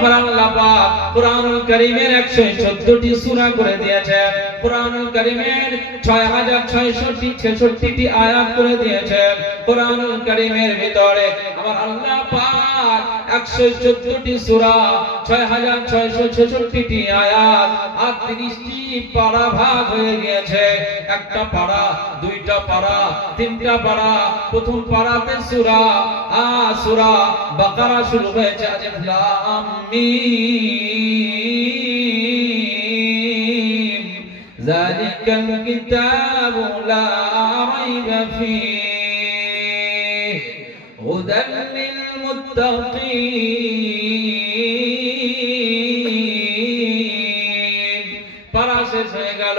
আমার আল্লাহ পাক কোরআনুল কারীমের 114টি সূরা করে দিয়েছেন। কোরআনুল কারীমের 6666টি আয়াত করে দিয়েছেন। কোরআনুল কারীমের ভিতরে আমার আল্লাহ পাক 114টি সূরা, 6666টি আয়াত আর 30টি পারা ভাগ হয়ে গিয়েছে। একটা পারা, দুইটা পারা, তিনটা পারা। প্রথম পারাতে সূরা বাকারা শুরু হয়েছে আলিফ লাম মিম যালিকাল কিতাবু লা রাইবা ফীহি হুদাল লিল মুত্তাকিন। পারা শেষ হয়ে গেল।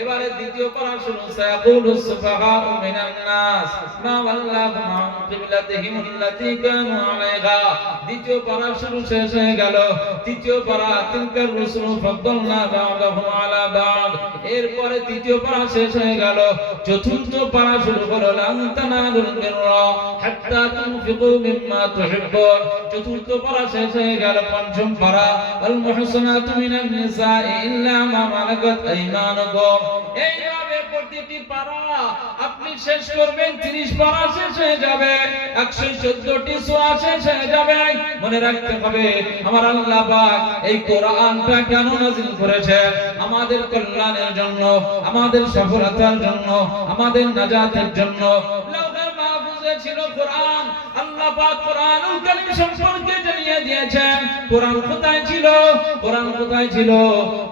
এবারে দ্বিতীয় পারা শুরু, সায়াকুলুস সুফাহাউ মিনান নাস মা ওয়াল্লাহুম আন কিবলাতিহিম আল্লাতী কানু আলাইহা। দ্বিতীয় পারা শুরু শেষ হয়ে গেল। তৃতীয় পারা তিলকার রুসুল ফাদ্দালনা বা'দাহুম আলা বা'দ। এরপরে তৃতীয় পারা শেষ হয়ে গেল। চতুর্থ পারা শুরু হলো, লান তানালুল বিররা হাত্তা তুনফিকু মিম্মা তুহিব্বুন। চতুর্থ পারা শেষ হয়ে গেল। পঞ্চম পারা, আল মুহসানাতু মিনান নিসাই ইল্লা মা মালাকাত আইমানুকুম। এইভাবে প্রতিটি পারা আপনি শেষ করবেন, 30 পারা শেষ হয়ে যাবে, 114টি সূরা শেষ হয়ে যাবে। মনে রাখতে হবে আমার আল্লাহ পাক এই কোরআনটা কেন নাযিল করেছেন? আমাদের কল্যাণের জন্য, আমাদের সফলতার জন্য, আমাদের নাজাতের জন্য। লাউহে মাহফুজে ছিল কোরআন। আল্লাহ পাক কোরআনুল কারীম সম্পর্কে জানিয়ে দিয়েছেন। কোরআন কোথায় ছিল? কোরআন কোথায় ছিল?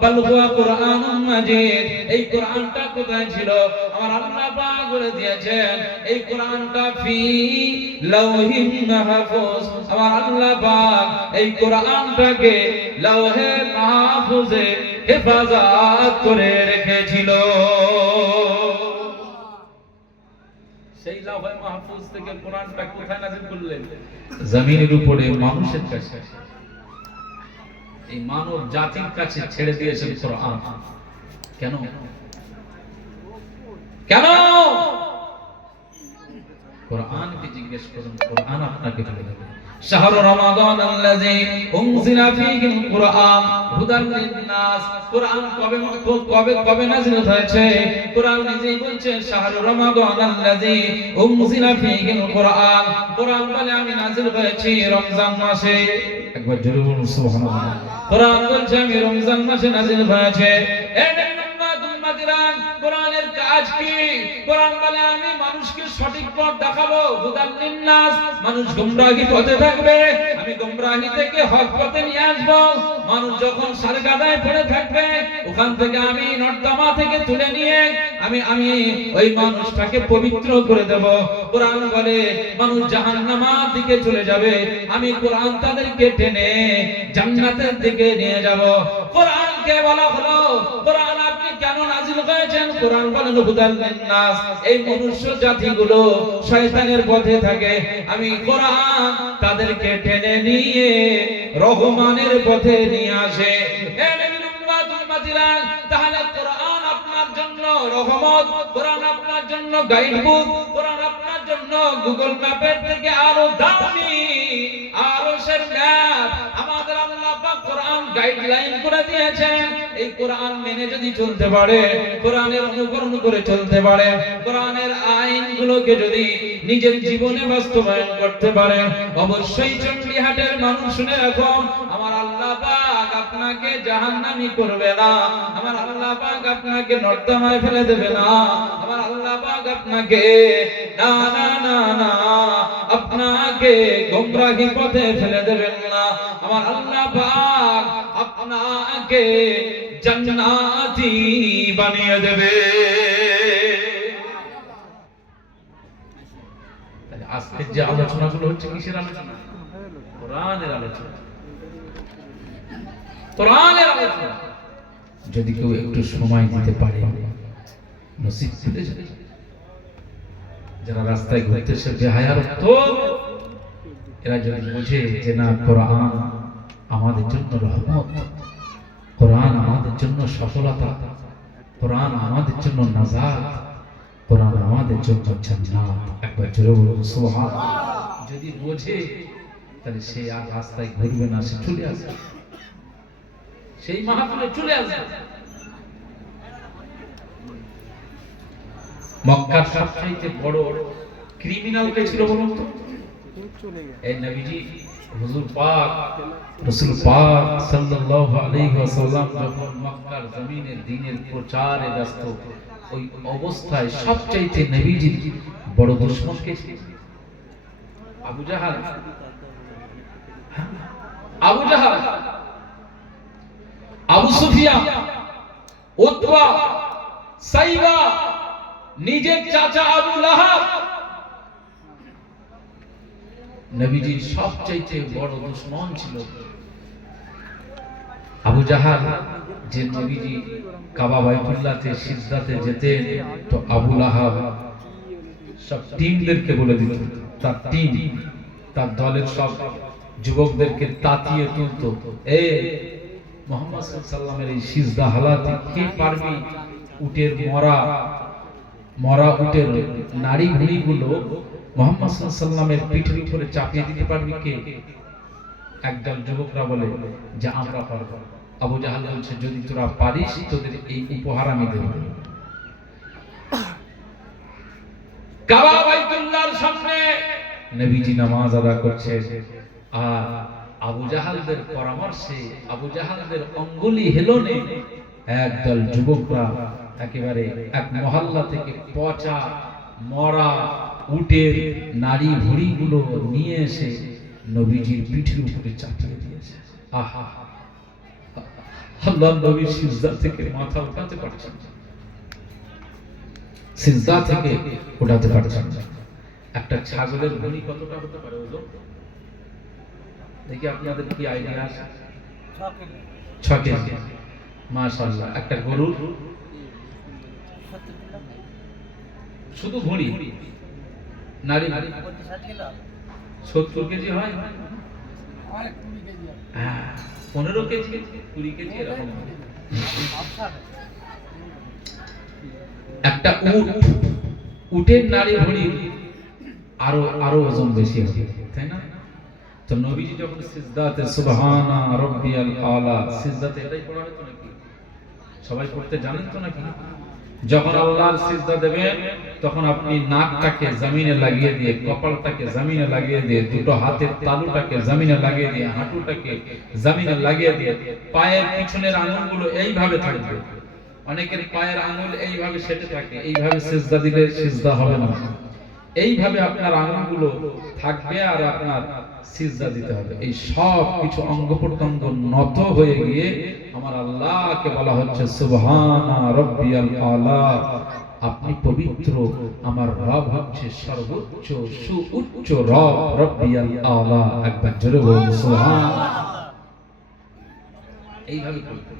বাল হুয়া কোরআনুম মাজিদ। এই কোরআনটা কোথায় ছিল? আমার আল্লাহ পাক বলে দিয়েছেন এই কোরআনটা ফি লাউহিম মাহফুজ। আমার আল্লাহ পাক এই কোরআনটাকে লাউহে মাহফুজে হেফাজত করে রেখেছিল। সেই লাউহে মাহফুজ থেকে কোরআনটা কোথায় নাযিল করলেন? জমিনের উপরে মানুষের কাছে, এই মানব জাতির কাছে ছেড়ে দিয়েছেন কোরআন। কেন? কেন? কোরআনকে জিজ্ঞেস করুন, কোরআন আপনাকে বলে দেবে। শাহরু রমাদান আল্লাযী উনজিলা ফীহিল কুরআন হুদাল লিন-নাস। কোরআন কবে নাযিল হয়েছে? কোরআন নিজেই বলছে শাহরু রমাদান আল্লাযী উনজিলা ফীহিল কুরআন। কোরআন বলে আমি নাযিল হয়েছি রমজান মাসে। একবার জোরে বলুন সুবহানাল্লাহ। কোরআন বলছে আমি রমজান মাসে নাযিল হয়েছে। কোরআনের কাজ কি? কোরআন বলে আমি মানুষকে সঠিক পথ দেখাবো। হুদাল লিন-নাস, মানুষ গোমরাহি পথে থাকবে, আমি গোমরাহি থেকে হক পথে নিয়ে আসবো। মানুষ যখন সারগাদায় পড়ে থাকবে, ওখান থেকে আমি নর্দমা থেকে তুলে নিয়ে আমি ওই মানুষটাকে পবিত্র করে দেব। কোরআন বলে মানুষ জাহান্নামের দিকে চলে যাবে, আমি কোরআন তাদেরকে টেনে জান্নাতের দিকে নিয়ে যাব। কোরআনকে বলা হলো কোরআন আপনি কেন নাযিল করেছেন? কোরআন বলেন হুদাল লিন-নাস। এই মনুষ্য জাতিগুলো শয়তানের পথে থাকে, আমি কোরআন তাদেরকে টেনে নিয়ে রহমানের পথে নিয়ে আসে। তাহলে কোরআন আপনার জন্য রহমত, কোরআন আপনার জন্য গাইড বুক, কোরআন আপনার জন্য গুগল ম্যাপের থেকে আরো দামি, আরো সের ম্যাপ। আমাদের আল্লাহ পাক কোরআন গাইডলাইন করে দিয়েছেন। এই কোরআন মেনে যদি চলতে পারে, কোরআনের অনুকরণ করে চলতে পারে, কোরআনের আইনগুলোকে যদি নিজের জীবনে বাস্তবায়ন করতে পারে, অবশ্যই চণ্ডীহাটের মানুষ শুনে রাখো, আমার আল্লাহ পাক আপনাকে জাহান্নামী করবে না, আমার আল্লাহ পাক আপনাকে নর্দমায় ফেলে দেবে না, আমার আল্লাহ পাক আপনাকে না না না না আপনাকে গোমরাহি পথে ফেলে দেবেন না, আমার আল্লাহ পাক আপনাকে জান্নাতি বানিয়ে দেবে। আজকের যে আলোচনাগুলো হচ্ছে কিসের আলোচনা? কোরআনের আলোচনা, কোরআনের আলোচনা। যদি কেউ একটু সময় দিতে পারে, নসিব খুলে যাবে। যারা রাস্তায় ঘুরতেছে বেহায়ারত্ব, এরা যদি বুঝে যে না কোরআন আমাদের জন্য রহমত, কোরআন আমাদের জন্য সফলতা, কোরআন আমাদের জন্য নাজাত, কোরআন আমাদের জন্য জান্নাত, একবার জোরে বলুন সুবহানাল্লাহ। যদি বোঝে তাহলে সে আর রাস্তায় ঘুরবে না, সে চলে আসবে, সেই মাহফিলে চলে আসবে। মক্কার সবচেয়ে বড় ক্রিমিনাল কে ছিল বলুন তো? এই নবীজি হুজুর পাক রাসূল পাক সাল্লাল্লাহু আলাইহি ওয়াসাল্লাম যখন মক্কার জমিনে দ্বীনের প্রচারে ব্যস্ত, ওই অবস্থায় সবচেয়ে নবীজির বড় দুশমন কে ছিল? আবু জাহাল। আবু জাহাল, আবু সুফিয়ান, উতবা, সাইবা, নিজের চাচা আবু লাহাব নবীজির সবচেয়ে বড় দুশমন ছিল। আবু জাহাল যে নবীজি কাবা বাইতুল্লাহতে সিজদাতে যেতেন, তো আবু লাহাব সব টিমদেরকে বলে দিত, তার টিম, তার দলের সব যুবকদেরকে তাতিয়ে তুলতো, এ মুহাম্মদ সাল্লাল্লাহু আলাইহি ওয়াসাল্লামের এই সিজদা হালাতে কে পারবি উটের মরা উটের নাড়ি ভুঁড়িগুলো মুহাম্মদ সাল্লাল্লাহু আলাইহি ওয়াসাল্লামের পিঠের উপরে চাপিয়ে দিতে পারবি কে? একদল যুবকরা বলে যে আমরা পারবো। আবু জাহাল বলছে যদি তোরা পারিস তোদের এই উপহার আমি দেব। কাবা বাইতুল্লাহর সামনে নবীজি নামাজ আদা করছে, আর আবু জাহালদের পরামর্শে, আবু জাহালদের অঙ্গুলি হেলনে একদল যুবকরা একেবারে এক মহল্লা থেকে পচা মরা উটের নাড়ি ভুঁড়িগুলো নিয়ে এসে নবীজির পিঠের উপরে চাপিয়ে দিয়েছে। আহা, আল্লাহর নবী সিজদা থেকে মাথা উঠাতে পারছেন না, সিজদা থেকে উঠাতে পারছেন না। একটা ছাগলের ভুঁড়ি কতটা হতে পারে ওজন? দেখি আপনাদের কি আইডিয়া আছে? 6 কেজি। মাশাআল্লাহ। একটা গরুর শুধু ভুঁড়ি নারী 70 কেজি হয়, 15 কেজি, 20 কেজি এরকম। একটা উটের নারী ভুঁড়ি আরো ওজন বেশি হবে, তাই না? তো নবীজি যখন সিজদাতে সুবহানা রাব্বিয়াল আলা, সিজদাতে এটাই পড়া হতো নাকি? সবাই পড়তে জানেন তো নাকি? যখন আল্লাহর সিজদা দেবেন তখন আপনি নাকটাকে জমিনে লাগিয়ে দিয়ে, কপালটাকে জমিনে লাগিয়ে দিয়ে, দুটো হাতের তালুটাকে জমিনে লাগিয়ে দিয়ে, হাঁটুটাকে জমিনে লাগিয়ে দিয়ে, পায়ের পিছনের আঙ্গুলগুলো এইভাবে থাকবে। অনেকের পায়ের আঙ্গুল এইভাবে সেটে থাকে, এইভাবে সিজদা দিলে সিজদা হবে না। এইভাবে আপনার আঙ্গুলগুলো থাকবে আর আপনার সিজদা দিতে হবে। এই সব কিছু অঙ্গ প্রত্যঙ্গ নত হয়ে গিয়ে আমার আল্লাহকে বলা হচ্ছে সুবহানা রাব্বিয়াল আলা, আপনি পবিত্র, আমার রব হচ্ছে সর্বোচ্চ সুউচ্চ রব, রাব্বিয়াল আলা। একবার জোরে বলুন সুবহানাল্লাহ। এইভাবে করতে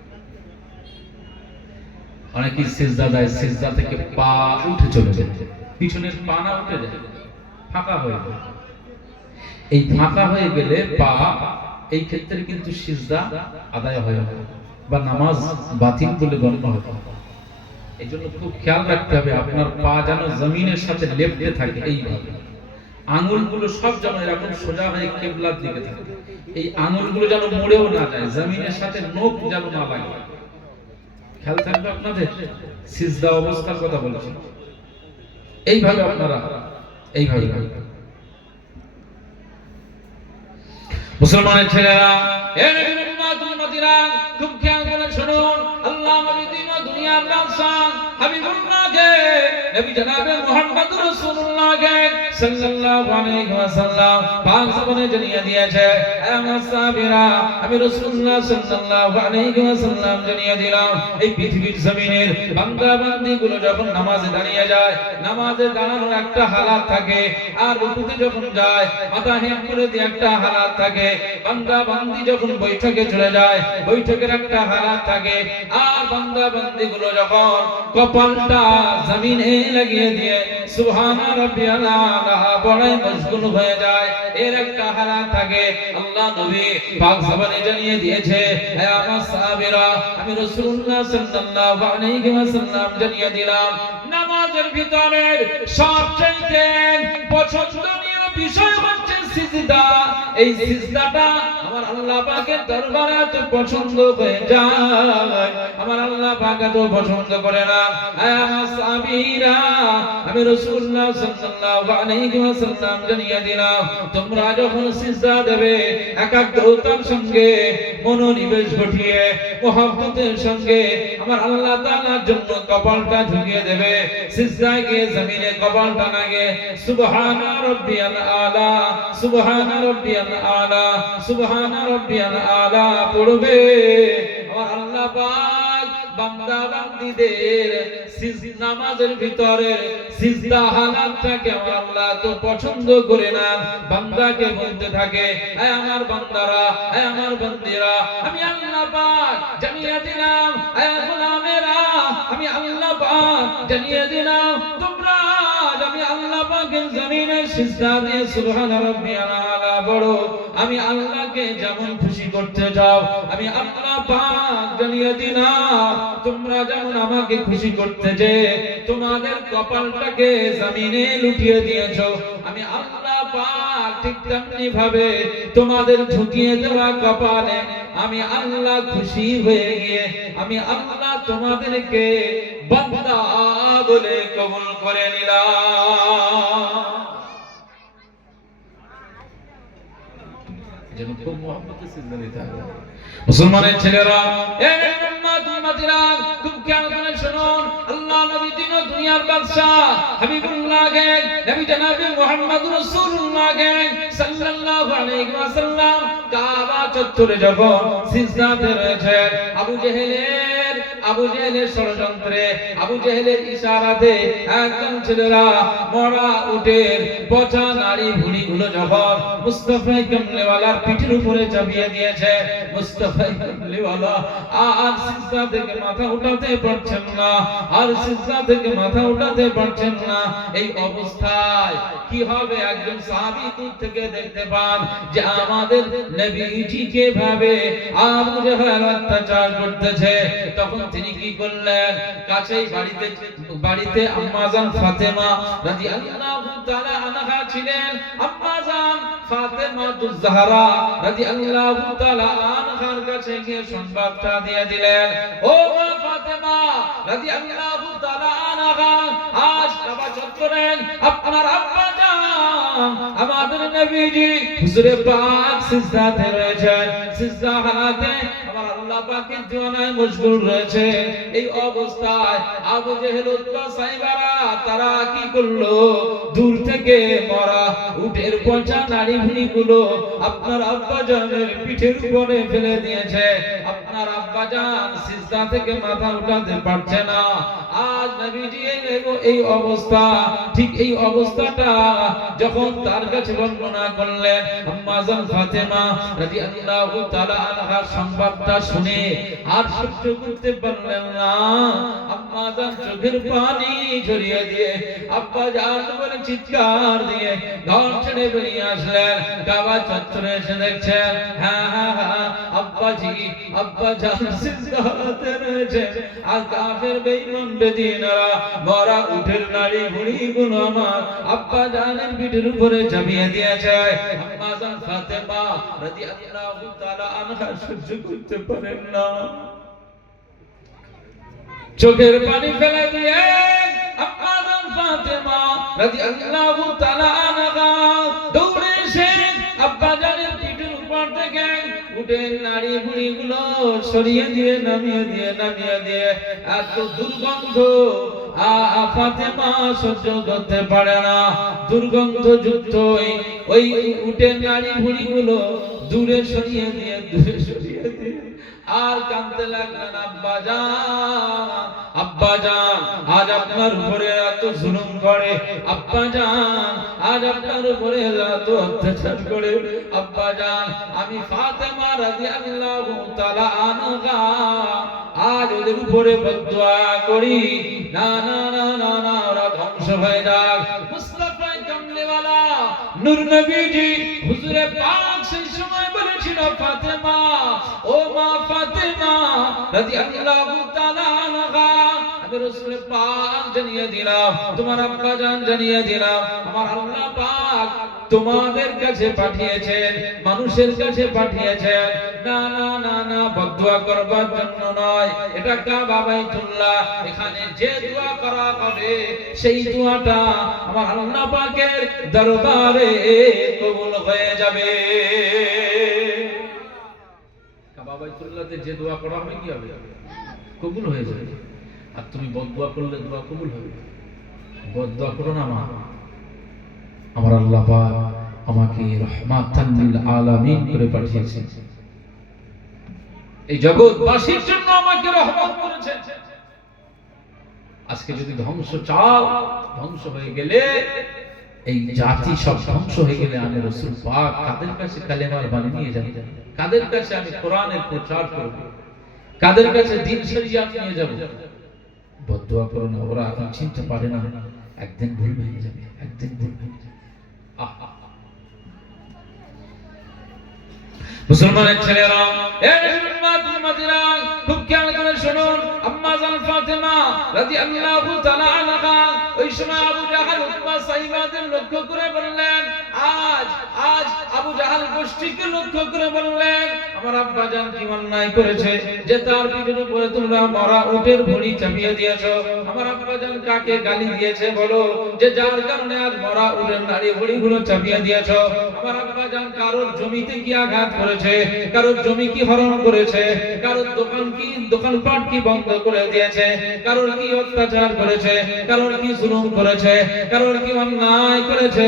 অনেকেই সিজদা দেয়, সিজদা থেকে পা উঠে চলে যায়, পিছনের পা না উঠে যায়, ফাঁকা হয়ে যায়। এই ফাঁকা হয়ে গেলে পা, এই ক্ষেত্রে কিন্তু সিজদা আদায় হয় না বা নামাজ বাতিল বলে গণ্য হয়। এই জন্য খুব খেয়াল রাখতে হবে আপনার পা যেন জমিনের সাথে লেপ্টে থাকে, এইভাবে আঙ্গুলগুলো সব যেন এরকম সোজা হয়ে কিবলার দিকে থাকে। এই আঙ্গুলগুলো যেন মুড়েও না যায়, জমিনের সাথে নখ যেন না লাগে। খেয়াল থাকবে আপনাদের, সিজদা অবস্থার কথা বলছি। এইভাবে আপনারা এইভাবে মুসলমানের ছেলেরা, এ নবীর উম্মত উম্মতিরা, খুব খেয়াল করে শুনুন। আল্লাহ নবী দিন ও দুনিয়ার বাদশা হাবিবুল্লাহকে, নবী জনাবে মুহাম্মদ রাসূলুল্লাহকে সাল্লাল্লাহু আলাইহি ওয়াসাল্লাম পাক জীবনে জানিয়ে দিয়েছে, এ আমার সাহাবীরা, আমি রাসূলুল্লাহ সাল্লাল্লাহু আলাইহি ওয়াসাল্লাম জানিয়ে দিলাম, এই পৃথিবীর জমিনের বান্দা বান্দীগুলো যখন নামাজে দাঁড়িয়ে যায়, নামাজে দাঁড়ানোর একটা হালাত থাকে, আর রুকুতে যখন যায় মাথা হেঁট করে দিয়ে একটা হালাত থাকে, বান্দা বান্দি যখন বৈঠকে চলে যায় বৈঠকের একটা হালাত থাকে, আর বান্দা বান্দিগুলো যখন কপালটা জমিনে লাগিয়ে দিয়ে সুবহানা রাব্বিয়াল আলা বড়াই মশগুল হয়ে যায়, এর একটা হালাত থাকে। আল্লাহ নবী পাক জবানে জানিয়ে দিয়েছে, হে আমার সাহাবীরা, আমি রাসূলুল্লাহ সাল্লাল্লাহু আলাইহি ওয়াসাল্লাম জানিয়ে দিলাম, নামাজের ভিতরে সবচেয়ে পছন্দনীয় বিষয় হচ্ছে সিজদা, এই সিজদাটা আমার আল্লাহ পাকের দরবারে এত পছন্দ হয়ে যায়, আমার আল্লাহ পাক এত পছন্দ করে না। আমার সাহাবীরা, আমি রাসূলুল্লাহ সাল্লাল্লাহু আলাইহি ওয়াসাল্লাম জানিয়ে দিলাম, তোমরা যখন সিজদা দেবে একাগ্রতার সঙ্গে মনোনিবেশ ঘটিয়ে মহব্বতের সঙ্গে আমার আল্লাহ তাআলার জন্য কপালটা ঝুঁকিয়ে দেবে। সিজদায় গিয়ে জমিনে কপালটা নাগে সুবহানা রাব্বিয়াল আলা, সুবহানা রাব্বিয়াল আলা, সুবহানা রাব্বিয়াল আলা পড়বে। আমার আল্লাহ পাক বান্দা বান্দীদের নামাজের ভিতরে সিজদা হালাতটাকে আমার আল্লাহ তো পছন্দ করে না। বান্দাকে বলতে থাকে, হে আমার বান্দারা, হে আমার বান্দীরা, আমি আল্লাহ পাক জানিয়ে দিলাম, হে গোলামেরা, আমি আল্লাহ পাক জানিয়ে দিলাম, তোমরা আমি আল্লাহ পাকের জমিনে সিজদা দিয়ে সুবহান রাব্বিয়াল আলা পড়ো। আমি আল্লাহকে যেমন খুশি করতে চাও, আমি আল্লাহ পাক জানিয়ে দিলাম, তোমরা যেমন আমাকে খুশি করতে যে তোমাদের কপালটাকে জমিনে লুটিয়ে দিয়েছো, আমি আল্লাহ পাক ঠিক তেমনি ভাবে তোমাদের ঝুঁকিয়ে দেওয়া কপালে আমি আল্লাহ খুশি হয়ে গিয়ে আমি আল্লাহ তোমাদেরকে বান্দা বলে কবুল করে নিলাম। যেন খুব মহব্বতে সিজদা দিতে হবে। মুসলমানের ছেলেরা, খুব খেয়াল করে শুনুন, আল্লাহ নবী দিন ও দুনিয়ার বাদশা হাবিবুল্লাহ গেন, নবী জনাবে মুহাম্মদ রাসূলুল্লাহ গেন সাল্লাল্লাহু আলাইহি ওয়াসাল্লাম কাবা চত্বরে যখন সিজদাতে রয়েছেন, আবু জেহেলের ষড়যন্ত্রে, আবু জেহেলের ইশারাতে একদম ছেলেরা মরা উটের পচা নাড়ি ভুঁড়িগুলো যখন মুস্তাফা কামলিওয়ালার পিঠের উপরে চাপিয়ে দিয়েছে, মুস্তাফা কামলিওয়ালা আর সিজদা থেকে মাথা উঠাতে পারছেন না, আর সিজদা থেকে মাথা উঠাতে পারছেন না। এই অবস্থায় কি হবে? একজন সাহাবী দূর থেকে দেখতে পান যে আমাদের নবীজি কিভাবে আবু জেহেল অত্যাচার করতেছে। তখন তিনি কি করলেন? কাছেই বাড়িতে আম্মা জান ফাতেমা রাদিয়াল্লাহু তাআলা আনহা ছিলেন। আম্মা জান ফাতেমা তুজ-জাহরা রাদিয়াল্লাহু তাআলা আনহার কাছে গিয়ে সংবাদটা দিয়ে দিলেন, ও মা ফাতেমা রাদিয়াল্লাহু তাআলা আনহা, আজ কাবা চত্বরে আপনার আব্বা জান আমাদের নবীজি হুজুরে পাক সিজদাতে রয়েছেন, সিজদা হালাতে আমার আল্লাহ পাকের দিওয়ানায় মশগুল রয়েছে। এই অবস্থায় আবু জেহেল উতবা সাইবারা তারা কি করলো? দূর থেকে মরা উটের পচা নাড়ি ভুঁড়িগুলো আপনার আব্বা জানের পিঠের উপরে ফেলে দিয়েছে। আপনার আব্বা জান সিজদা থেকে মাথা উঠাতে পারছে না। আজ নবীজি এই অবস্থা, ঠিক এই অবস্থাটা যখন তার কাছে বর্ণনা করলেন, আম্মা জান ফাতেমা রাদিয়াল্লাহু তাআলা আনহা সংবাদটা শুনে আর সহ্য করতে পারলেন না। আম্মা জান চোখের পানি ঝরিয়ে দিয়ে আব্বা জান বলে চিৎকার দিয়ে ঘর ছেড়ে বেরিয়ে আসলেন। কাবা চত্বরে এসে দেখছেন, হ্যাঁ হ্যাঁ হ্যাঁ আব্বা জান সিজদাতে রয়েছে, আর কাফের বেঈমান বেদিনেরা মরা উটের নাড়ি ভুঁড়িগুলো আমার আব্বা জানের পিঠের উপরে চাপিয়ে দিয়েছে। আম্মা জান ফাতেমা রাদিয়াল্লাহু তাআলা আনহা সহ্য করতে পারেন না, চোখের পানি ফেলে দিয়ে আম্মা জান ফাতেমা রাদিয়াল্লাহু তাআলা আনহা দৌড়ে এসে আব্বা জানের পিঠের উপর থেকে উটের নাড়ি ভুঁড়িগুলো সরিয়ে দিয়ে নামিয়ে দিয়ে এত দুর্গন্ধ ফাতেমা সহ্য করতে পারে না। দুর্গন্ধ যুক্ত ওই উটের নাড়ি ভুঁড়িগুলো দূরে সরিয়ে দিয়ে আর কাঁদতে লাগলেন, আব্বা জান আজ আপনার উপরে এত জুলুম করে, আব্বা জান আজ আপনার উপরে এত অত্যাচার করে, আব্বা জান আমি ফাতেমা রাদিয়াল্লাহু তাআলা আনহা আজ ওদের উপরে বদদুয়া করি, না না না না না ওরা ধ্বংস হয়ে যাক। মুস্তাফা কামলিওয়ালা নূর নবীজি হুজুরে পাক সেই সময় বলেছিল, ফাতেমা, ও মা ফাতেমা রাদিয়াল্লাহু তাআলা আনহা, আমি রাসূল পাক জানিয়ে দিলাম, তোমার আব্বা জান জানিয়ে দিলাম, আমার আল্লাহ পাক তোমাদের কাছে পাঠিয়েছেন, মানুষের কাছে পাঠিয়েছেন। না না না না, বদদুয়া করবার জন্য নয়। এটা কাবা বাইতুল্লাহ, এখানে যে দোয়া করা হবে সেই দোয়াটা আমার আল্লাহ পাকের দরবারে কবুল হয়ে যাবে। কাবা বাইতুল্লাহতে যে দোয়া করা হবে কি হবে? কবুল হয়ে যাবে। আর তুমি বদদুয়া করলে দোয়া কবুল হবে? বদদুয়া করো না। আমার আল্লাহ পাক আমাকে রহমাতান লিল আলামিন করে পাঠিয়েছেন, এই জগৎবাসীর জন্য আমাকে রহমত করেছেন। আজকে যদি ধ্বংস চাও, ধ্বংস হয়ে গেলে, এই জাতি সব ধ্বংস হয়ে গেলে আমি রাসূল পাক কাদের কাছে কালেমার বাণী নিয়ে যাব? কাদের কাছে আমি কোরআনের প্রচার করব? কাদের কাছে দ্বীন শরিয়াত নিয়ে যাব? বদদুয়া করো না, ওরা এখন চিনতে পারে না, একদিন ভুল হয়ে যাবে, একদিন ভুল হয়ে যাবে। মুসলমানের ছেলেরা, খুব খেয়াল করে শুনুন। আম্মা জান ফাতেমা রাদিয়াল্লাহু তাআলা আনহা ওই সময় আবু জাহাল উতবা সাইবাদের লক্ষ্য করে বললেন, আজ আবু জাহাল গোষ্ঠীকে লক্ষ্য করে বললেন, আমার আব্বা জান কি অন্যায় করেছে যে তার পিঠের উপরে তোমরা মরা উটের ভুঁড়ি চাপিয়ে দিয়েছো? আমার আব্বা জান কাকে গালি দিয়েছে বলো, যে যার কারণে আজ মরা উটের নাড়ি ভুঁড়িগুলো চাপিয়ে দিয়েছো? আমার আব্বা জান কারোর জমিতে কি আঘাত করেছে? কারোর জমি কি হরণ করেছে? কারোর দোকানপাট কি বন্ধ করে দিয়েছে? কারোর কি অত্যাচার করেছে? কারোর কি জুলুম করেছে? কারোর কি অন্যায় করেছে?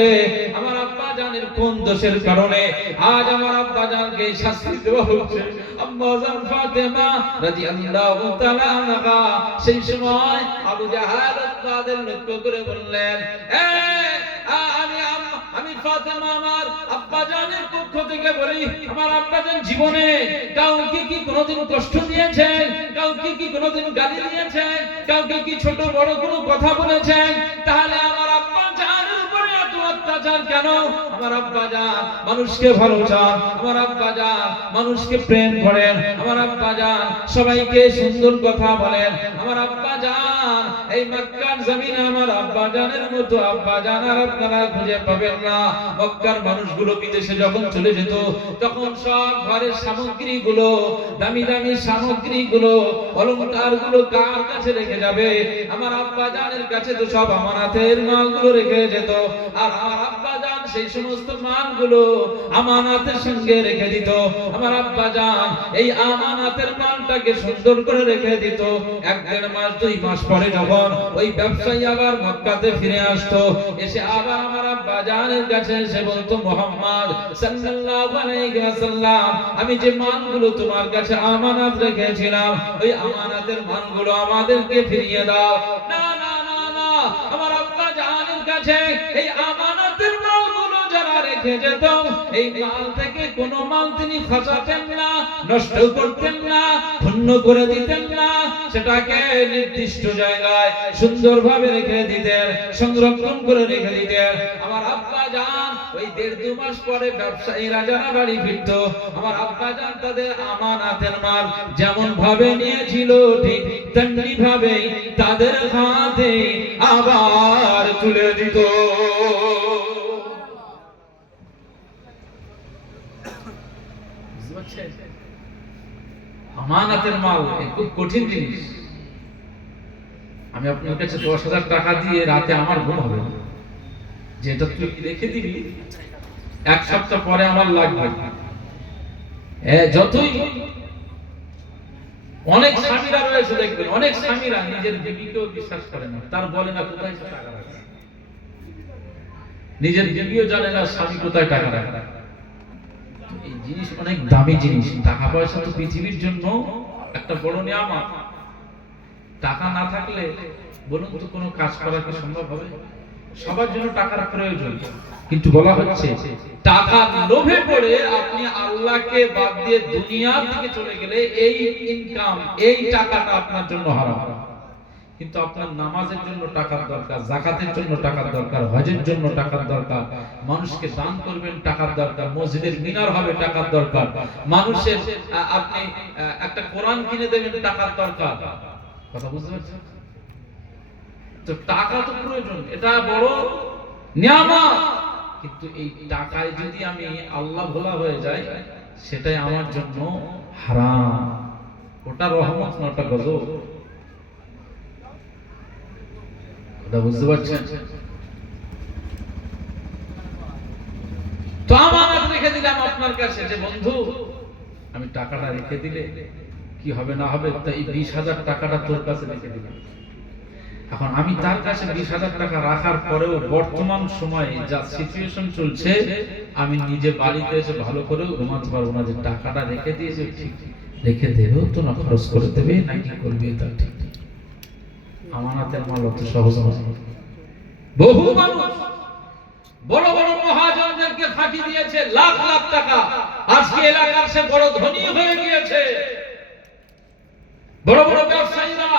আমার আব্বা জানের কোন দোষের কারণে আজ আমার আব্বা জানকে শাস্তি দেওয়া হচ্ছে? আম্মা জান ফাতেমা রাদিয়াল্লাহু তাআলা আনহা সেই সময় আবু জাহাল তাদের লক্ষ্য করে বললেন, আমি ফাতেমা আমার আব্বা জানের পক্ষ থেকে বলি, আমার আব্বা জান জীবনে কাউকে কি কোনোদিন কষ্ট দিয়েছেন? কাউকে কি কোনোদিন গালি দিয়েছেন? কাউকে কি ছোট বড় কোনো কথা বলেছেন? তাহলে আমার আব্বা জানের উপরে এত অত্যাচার কেন? আমার আব্বা জান মানুষকে ভালো চান, আমার আব্বা জান মানুষকে প্রেম করেন, আমার আব্বা জান সবাইকে সুন্দর কথা বলেন। আমার আব্বা জান এই মক্কার জমিনে আমার আব্বা জানের মতো আব্বা জান আর আপনারা খুঁজে পাবেন না। মক্কার মানুষগুলো বিদেশে যখন চলে যেত, তখন সব ঘরের সামগ্রীগুলো, দামি দামি সামগ্রীগুলো, অলংকারগুলো কার কাছে রেখে যাবে? আমার আব্বা জানের কাছে তো সব আমানাতের মালগুলো রেখে যেত। আর আমার আব্বা জান সেই সমস্ত মালগুলো আমানাতের সঙ্গে রেখে দিত। আমার আব্বা জান এই আমানাতের মালটাকে সুন্দর করে রেখে দিত। 1-1.5 মাস 2 মাস পরে যখন ওই ব্যবসায়ী আবার মক্কাতে ফিরে আসতো, এসে আবার আমার আব্বা জানের কাছে এসে বলতো, মুহাম্মদ সাল্লাল্লাহু আলাইহি ওয়াসাল্লাম, আমি যে মালগুলো তোমার কাছে আমানত রেখেছিলাম, ওই আমানতের মালগুলো আমাদেরকে ফিরিয়ে দাও। না না না না, আমার আব্বা জানের কাছে এই আমানতের মালগুলো যারা রেখে যেত, এই মাল থেকে কোনো মাল তিনি খসাতেন না, নষ্ট করতেন না, ক্ষুণ্ণ করে দিতেন না, সেটাকে নির্দিষ্ট জায়গায় সুন্দরভাবে রেখে দিতেন, সংরক্ষণ করে রেখে দিতেন। আমার আব্বা জান ওই 1.5-2 মাস পরে ব্যবসায়ীরা যারা বাড়ি ফিরত, আমার আব্বা জান তাদের আমানতের মাল যেমন ভাবে নিয়েছিল ঠিক তেমনি ভাবে তাদের হাতে আবার তুলে দিত। আমানতের মাল খুব কঠিন জিনিস। আমি আপনার কাছে 10,000 টাকা দিয়ে রাতে আমার ঘুম হবে না, যেটা তুই রেখে দিবি 1 সপ্তাহ পরে আমার লাগবে। যতই অনেক স্বামীরা রয়েছে দেখবেন, অনেক স্বামীরা নিজের বিবিকেও বিশ্বাস করে না, তার বলে না কোথায় টাকা রাখে, নিজের বিবিও জানে না স্বামী কোথায় টাকা রাখে। এই জিনিস অনেক দামি জিনিস। টাকা পয়সা তো পৃথিবীর জন্য একটা বড় নিয়ামত। টাকা না থাকলে বলুন তো কোনো কাজ করা কি সম্ভব হবে? সবার জন্য টাকার প্রয়োজন, কিন্তু বলা হচ্ছে টাকার লোভে পড়ে আপনি আল্লাহকে বাদ দিয়ে দুনিয়ার দিকে চলে গেলে এই ইনকাম, এই টাকাটা আপনার জন্য হারাম। কিন্তু আপনার নামাজের জন্য টাকার দরকার, যাকাতের জন্য টাকার দরকার, হজের জন্য টাকার দরকার, মানুষকে দান করবেন টাকার দরকার, মসজিদের মিনার হবে টাকার দরকার, মানুষের আপনি একটা কোরআন কিনে দেবেন টাকার দরকার। কথা বুঝতে পারছেন? তো টাকা তো প্রয়োজন, এটা বড় নিয়ামত। কিন্তু এই টাকায় যদি আমি আল্লাহ ভোলা হয়ে যাই সেটাই আমার জন্য হারাম। ওটা রহমত না, ওটা গজব। কথা বুঝতে পারছেন? তো আমানত রেখে দিলাম আপনার কাছে যে বন্ধু আমি টাকাটা রেখে দিলে কি হবে না হবে, তাই 20,000 টাকাটা তোর কাছে রেখে দিলাম। এখন আমি তার কাছে 20,000 টাকা রাখার পরেও বর্তমান সময়ে যা সিচুয়েশন চলছে আমি নিজে বাড়িতে এসে ভালো করে ঘুমাতে পারবো না যে টাকাটা রেখে দিয়েছে, ঠিক রেখে দেবে তো না খরচ করে দেবে নাকি করবে, তা ঠিক। আমানতের মাল অত সহজ নয়। বহু মানুষ বড় বড় মহাজনদেরকে ফাঁকি দিয়েছে লাখ লাখ টাকা, আজকে এলাকার সে বড় ধনী হয়ে গিয়েছে। বড় বড় ব্যবসায়ীরা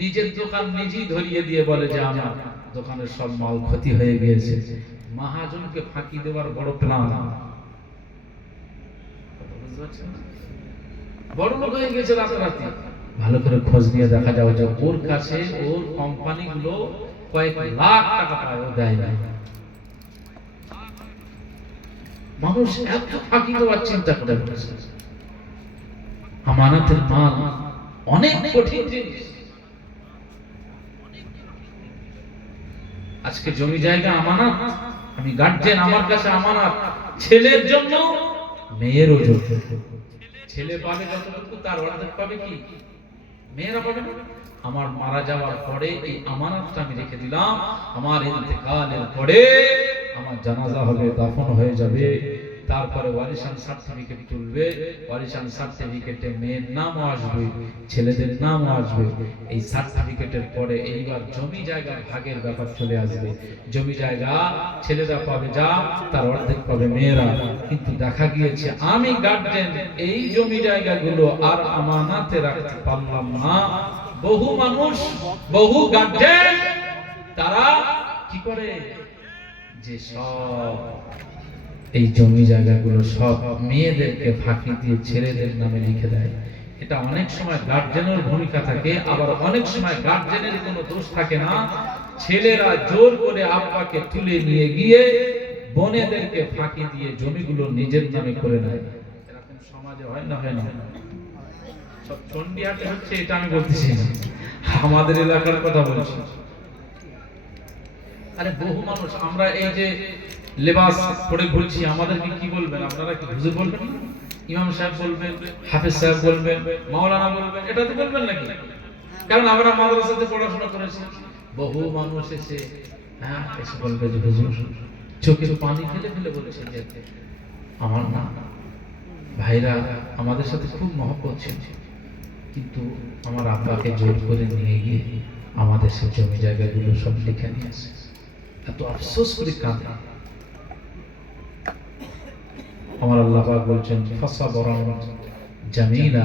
নিজের দোকান নিজেই ধরিয়ে দিয়ে বলে যে আমার দোকানের সব মাল ক্ষতি হয়ে গিয়েছে। মহাজনকে ফাঁকি দেওয়ার বড় প্ল্যান। বড় লোক হয়ে গেছে রাতারাতি। ভালো করে খোঁজ নিয়ে দেখা যাবে যে ওর কাছে ওর কোম্পানিগুলো কয়েক লাখ টাকা পায়, ও দেয় না। মানুষ এত ফাঁকি দেওয়ার চিন্তা করে বসেছে। আমানতের মাল অনেক কঠিন জিনিস। আজকে জমি জায়গা আমানত, আমি গার্জিয়ান, আমার কাছে আমানত। ছেলের জন্য মেয়েরও জন্য। ছেলে পাবে যতটুকু তার অর্ধেক পাবে কি মেয়েরা পাবে না? আমার মারা যাওয়ার পরে এই আমানতটা আমি রেখে দিলাম, আমার ইন্তেকালের পরে আমার জানাজা হবে, দাফন হয়ে যাবে, তারপরে ওয়ারিশান সার্টিফিকেট তুলবে, ওয়ারিশান সার্টিফিকেটে মেয়ের নামও আসবে, ছেলেদের নামও আসবে। এই সার্টিফিকেটের পরে এইবার জমি জায়গা ভাগের ব্যাপার চলে আসবে। জমি জায়গা ছেলেরা পাবে যা, তার অর্ধেক পাবে মেয়েরা। কিন্তু দেখা গিয়েছে আমি গার্জেন এই জমি জায়গাগুলো আর আমানতে রাখতে পারলাম না। বহু মানুষ, বহু গার্জেন তারা কি করে যে সব এই জমি জায়গাগুলো সব মেয়েদেরকে ফাঁকি দিয়ে ছেলেদের নামে লিখে দেয়। এটা অনেক সময় গার্জেনের ভূমিকা থাকে, আবার অনেক সময় গার্জেনের কোনো দোষ থাকে না। ছেলেরা জোর করে আব্বাকে তুলে নিয়ে গিয়ে বোনেদেরকে ফাঁকি দিয়ে জমিগুলো নিজের নামে করে নেয়। এরকম সমাজে হয় না? হয় না? সব চন্ডিহাটে হচ্ছে, এটা আমি বলতেছি না, আমাদের এলাকার কথা বলছি। আরে বহু মানুষ, আমরা এই যে লেবাস পরে ঘুরছি, আমাদেরকে কি বলবেন আপনারা? কি হুজুর বলবেন, ইমাম সাহেব বলবেন, হাফেজ সাহেব বলবেন, মাওলানা বলবেন, এটা তো বলবেন নাকি? কারণ আমরা মাদ্রাসাতে পড়াশোনা করেছি। বহু মানুষ এসে এসে বলবে যে হুজুর, চোখের পানি ফেলে ফেলে বলেছে যে আমার না ভাইরা আমাদের সাথে খুব মহব্বত ছিল, কিন্তু আমার আব্বাকে জোর করে নিয়ে গিয়ে আমাদের সে জমি জায়গাগুলো সব লিখে নিয়ে আসে। এত আফসোস করে কাঁদে। আমার আল্লাহ পাক বলছেন ফাসাবরান জামিলা,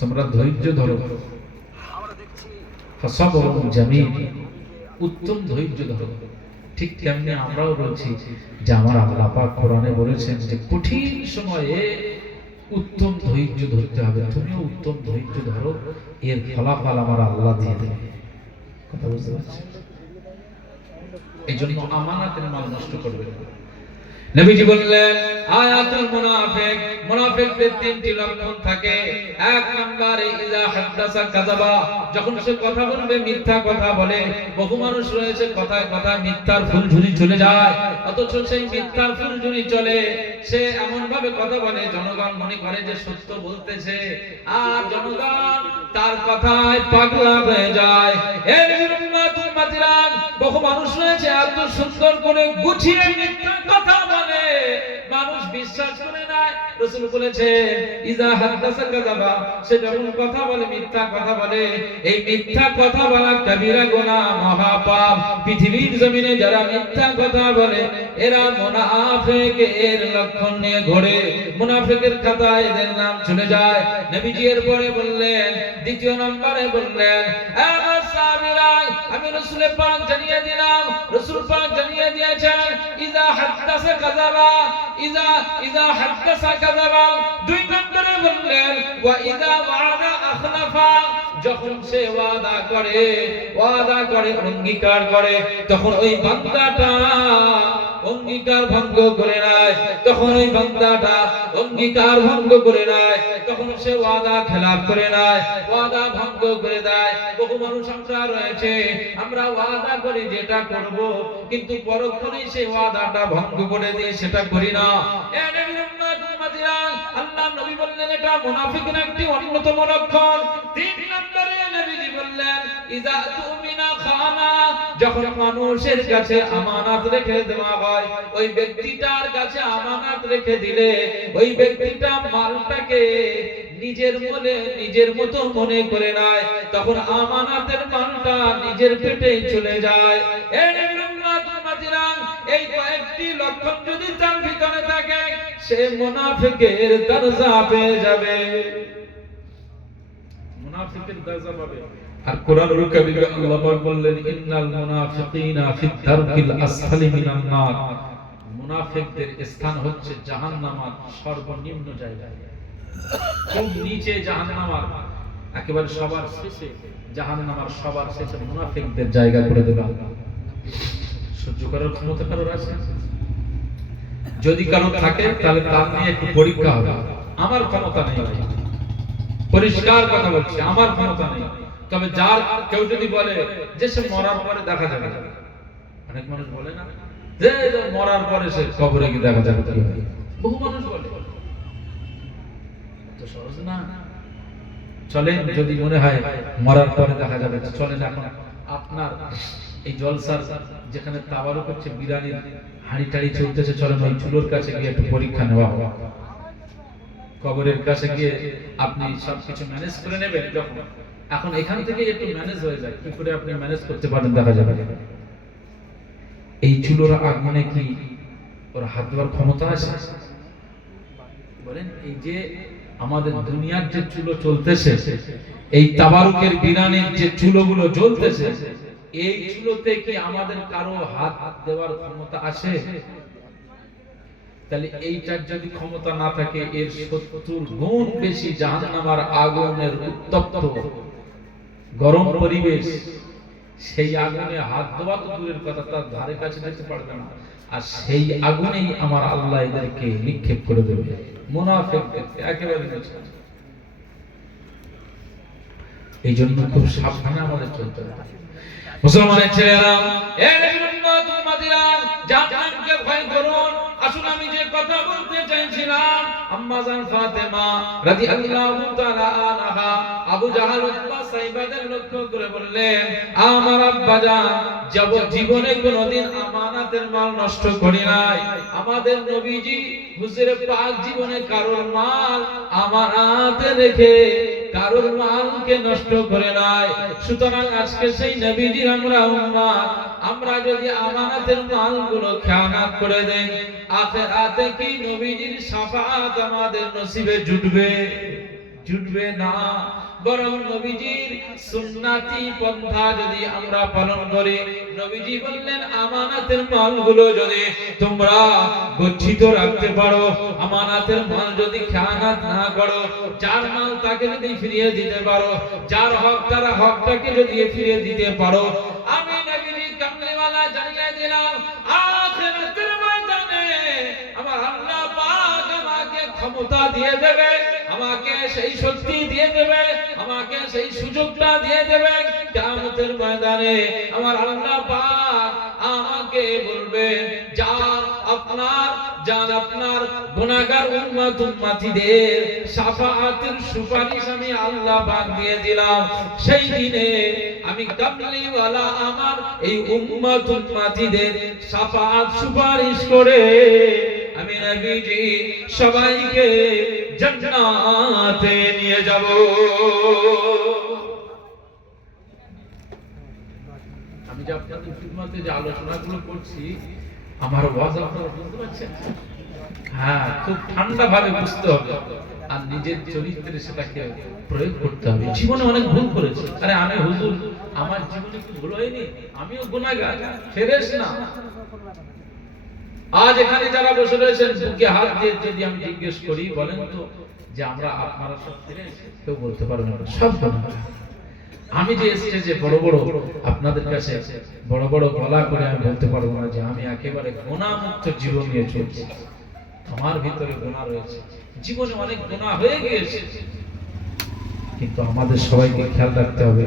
তোমরা ধৈর্য ধরো। ফাসাবরান জামিল, উত্তম ধৈর্য ধরো। ঠিক তেমনি আমরাও বলছি যে আমার আল্লাহ পাক কোরআনে বলেছেন যে কঠিন সময়ে উত্তম ধৈর্য ধরতে হবে। তুমিও উত্তম ধৈর্য ধরো, এর ফলাফল আমার আল্লাহ দিয়ে দেবে। কথা বুঝতে পারছেন? এই জন্য আমানতের মাল নষ্ট করবে না। নবীজি বললেন আয়াতুল মুনাফিক, মুনাফিকদের তিনটি লক্ষণ থাকে। এক নম্বরে ইযা হাদাসা কাযাবা, যখন সে কথা বলবে মিথ্যা কথা বলে। বহু মানুষ রয়েছে কথায় কথায় মিথ্যার ফুলঝুরি চলে যায়, অথচ সেই মিথ্যার ফুলঝুরি চলে সে এমন ভাবে কথা বলে জনগণ মনে করে যে সত্য বলতেছে, আর জনগণ তার কথায় পাগলা হয়ে যায়। এই উম্মাতিরা বহু মানুষ রয়েছে এত সুন্দর করে গুছিয়ে মিথ্যা কথা বলে, মানুষ বিশ্বাস করে না। রাসূল বলেছেন ইযা হাদাসা কাযাবা, সে যখন কথা বলে মিথ্যা কথা বলে। এই মিথ্যা কথা বলা কবিরা গুনাহ, মহাপাপ। পৃথিবীর জমিনে যারা মিথ্যা কথা বলে এরা মুনাফিকের লক্ষণ নিয়ে ঘোরে, মুনাফিকের খাতায় এদের নাম চলে যায়। নবীজি এর পরে বললেন, দ্বিতীয় নম্বরে বললেন আমি রাসূল পাক জানিয়ে দিলাম, রাসূল পাক জানিয়ে দিয়েছেন ইযা হাদাসা কাযাবা, ইযা হাদাসা কাযাবা। দুই নম্বরে বললেন ওয়া ইযা ওয়া'আদা আখলাফা, যখন সে ওয়াদা করে অঙ্গীকার করে, তখন ওই বান্দাটা অঙ্গীকার ভঙ্গ করে নেয়, তখন ওই বান্দাটা অঙ্গীকার ভঙ্গ করে নেয়, তখন সে ওয়াদা খেলাফ করে নেয়, ওয়াদা ভঙ্গ করে দেয়। বহু মানুষ আমরা রয়েছে, আমরা ওয়াদা করি যেটা করব, কিন্তু পরক্ষণেই সেই ওয়াদাটা ভঙ্গ করে দিয়ে সেটা করি না। এ নবীর উম্মত উম্মতিরা, আল্লাহ নবী বললেন এটা মুনাফিকের একটি অন্যতম লক্ষণ। 3 নম্বরে নবীজি বললেন ইযা তুমিনা খানা, যখন মানুষের কাছে আমানত রেখে দেওয়া হয়, ওই ব্যক্তিটার কাছে আমানত রেখে দিলে ওই ব্যক্তিটা মালটাকে নিজের মতো মনে করে নেয়, তখন আমানতের মালটা নিজের পেটে চলে যায়। এই নবীর উম্মত উম্মতিরা, এই কয়েকটি লক্ষণ যদি তার ভিতরে থাকে, সে মুনাফিকের দরজা পেয়ে যাবে, মুনাফিকের দরজা পাবে। আর কোরআনুল কারীমে আল্লাহ পাক বললেন ইন্নাল মুনাফিকিনা ফিদ দারকিল আসফালি মিনান নার, মুনাফিকদের স্থান হচ্ছে জাহান্নামের সর্বনিম্ন জায়গায়, খুব নিচে জাহান্নামের একেবারে সবার শেষে, জাহান্নামের সবার শেষে মুনাফিকদের জায়গা করে দেবে। সহ্য করার ক্ষমতা কারোর আছে? যদি কারো থাকে তাহলে তার নিয়ে একটু পরীক্ষা হবে। আমার ক্ষমতা নেই, পরিষ্কার কথা বলছি, আমার ক্ষমতা নেই। তবে যার কেউ যদি বলে যে সে মরার পরে দেখা যাবে, অনেক মানুষ বলে না যে মরার পরে সে কবরে গিয়ে দেখা যাবে, বহু মানুষ বলে, তো সহজ না। চলেন, যদি মনে হয় মরার পরে দেখা যাবে, চলেন এখন আপনার এই জলসার যেখানে তাবারুক হচ্ছে, বিরিয়ানির হাঁড়ি টাড়ি চলতেছে, চলেন ওই চুলোর কাছে গিয়ে একটু পরীক্ষা নেওয়া হবে। কবরের কাছে গিয়ে আপনি সবকিছু ম্যানেজ করে নেবেন, যখন এখন এখান থেকে একটু ম্যানেজ হয়ে যায়, কি করে আপনি ম্যানেজ করতে পারেন দেখা যাবে। এই চুলোর আগুনে কি ওর হাত দেওয়ার ক্ষমতা আছে? বলেন, এই যে আমাদের দুনিয়ার যে চুলো চলতেছে, এই তাবারুকের বিরানির যে চুলোগুলো জ্বলতেছে, এই চুলোতে কি আমাদের কারো হাত দেওয়ার ক্ষমতা আছে? তাহলে এইটার যদি ক্ষমতা না থাকে, এর 70 গুণ বেশি জাহান্নামের আগুনের উত্তপ্ত গরম পরিবেশ, সেই আগুনে হাত দেওয়া তো দূরের কথা, তার ধারে কাছে যেতে পারবে না। আর সেই আগুনেই আমার আল্লাহ এদেরকে নিক্ষেপ করে দেবে, মুনাফিকদেরকে একেবারে। এই জন্য খুব সাবধানে আমাদের চলতে হবে। মুসলমানের ছেলেরা, এ নবীর উম্মত উম্মতিরা, জাহান্নামকে ভয় করুন। আসুন, আমি যে কথা বলতে চাইছিলাম, আম্মা জান ফাতেমা রাদিয়াল্লাহু তাআলা আনহা আবু জাহাল উতবা সাইবাদের লক্ষ্য করে বললেন, আমার আব্বা জান জীবনে কোনোদিন আমানতের মাল নষ্ট করি নাই। আমাদের নবীজি হুজুরে পাক জীবনে কারোর মাল আমানতে রেখে কারোর মালকে নষ্ট করে নাই। সুতরাং আজকে সেই নবীজির আমরা উম্মত, আমরা যদি আমানতের মালগুলো খেয়ানত করে দেই, আখিরাতে কি নবীজির শাফাআত আমাদের নসিবে জুটবে না। বরং নবীজির সুন্নাতি পন্থা যদি আমরা পালন করি, নবীজি বললেন আমানতের মালগুলো যদি তোমরা গচ্ছিত রাখতে পারো, আমানতের মাল যদি খেয়ানত না করো, যার মাল তাকে যদি ফিরিয়ে দিতে পারো, যার হক তারা হকটাকে যদি ফিরিয়ে দিতে পারো, আমি নবীজি কামলিওয়ালা জানিয়ে দিলাম, আখিরাতের ময়দানে আমার আল্লাহ পাক আমাকে ক্ষমতা দিয়ে দেবে, আমাকে সেই শক্তি দিয়ে দেবে, আমাকে সেই সুযোগটা দিয়ে দেবে। কিয়ামতের ময়দানে আমার আল্লাহ পাক আমাকে বলবেন, যান আপনার গুনাহগার উম্মত উম্মতিদের শাফাআতের সুপারিশ আমি আল্লাহ পাক দিয়ে দিলাম। সেই দিনে আমি কামলিওয়ালা আমার এই উম্মত উম্মতিদের শাফাআত সুপারিশ করে আমি নবীজি সবাইকে জান্নাতে নিয়ে যাব। আমি যে আপনাদের খিদমতে যে আলোচনাগুলো করছি, আমার ওয়াজ আপনারা বুঝতে পারছেন? হ্যাঁ, খুব ঠান্ডা ভাবে বুঝতে হবে আর নিজের চরিত্রে সেটাকে প্রয়োগ করতে হবে। জীবনে অনেক ভুল করেছি, আরে আমি হুজুর, আমার জীবনে কি ভুল হয়নি? আমিও গুনাহগার, ফেরেশ না। আজ এখানে যারা বসে রয়েছেন, বুকে হাত দিয়ে যদি আমি জিজ্ঞেস করি, বলেন তো যে আমরা আপনারা সব ফিরে, কেউ বলতে পারবে না, সব গুনাহগার। আমি যে স্টেজে বড় বড় আপনাদের কাছে বড় বড় গলা করে আমি বলতে পারবো না যে আমি একেবারে গুনাহমুক্ত জীবন নিয়ে চলছি। আমার ভিতরে গুনাহ রয়েছে, জীবনে অনেক গুনাহ হয়ে গিয়েছে, কিন্তু আমাদের সবাইকে খেয়াল রাখতে হবে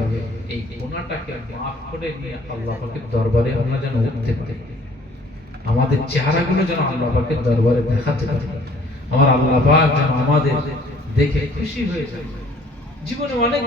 এই গুনাহটাকে মাফ করে নিয়ে আল্লাহ পাকের দরবারে আমরা যেন উঠতে পারি, আমাদের চেহারাগুলো যেন আল্লাহ পাকের দরবারে দেখাতে পারি, আমার আল্লাহ পাক যেন আমাদের দেখে খুশি হয়ে যায়। জীবনে অনেক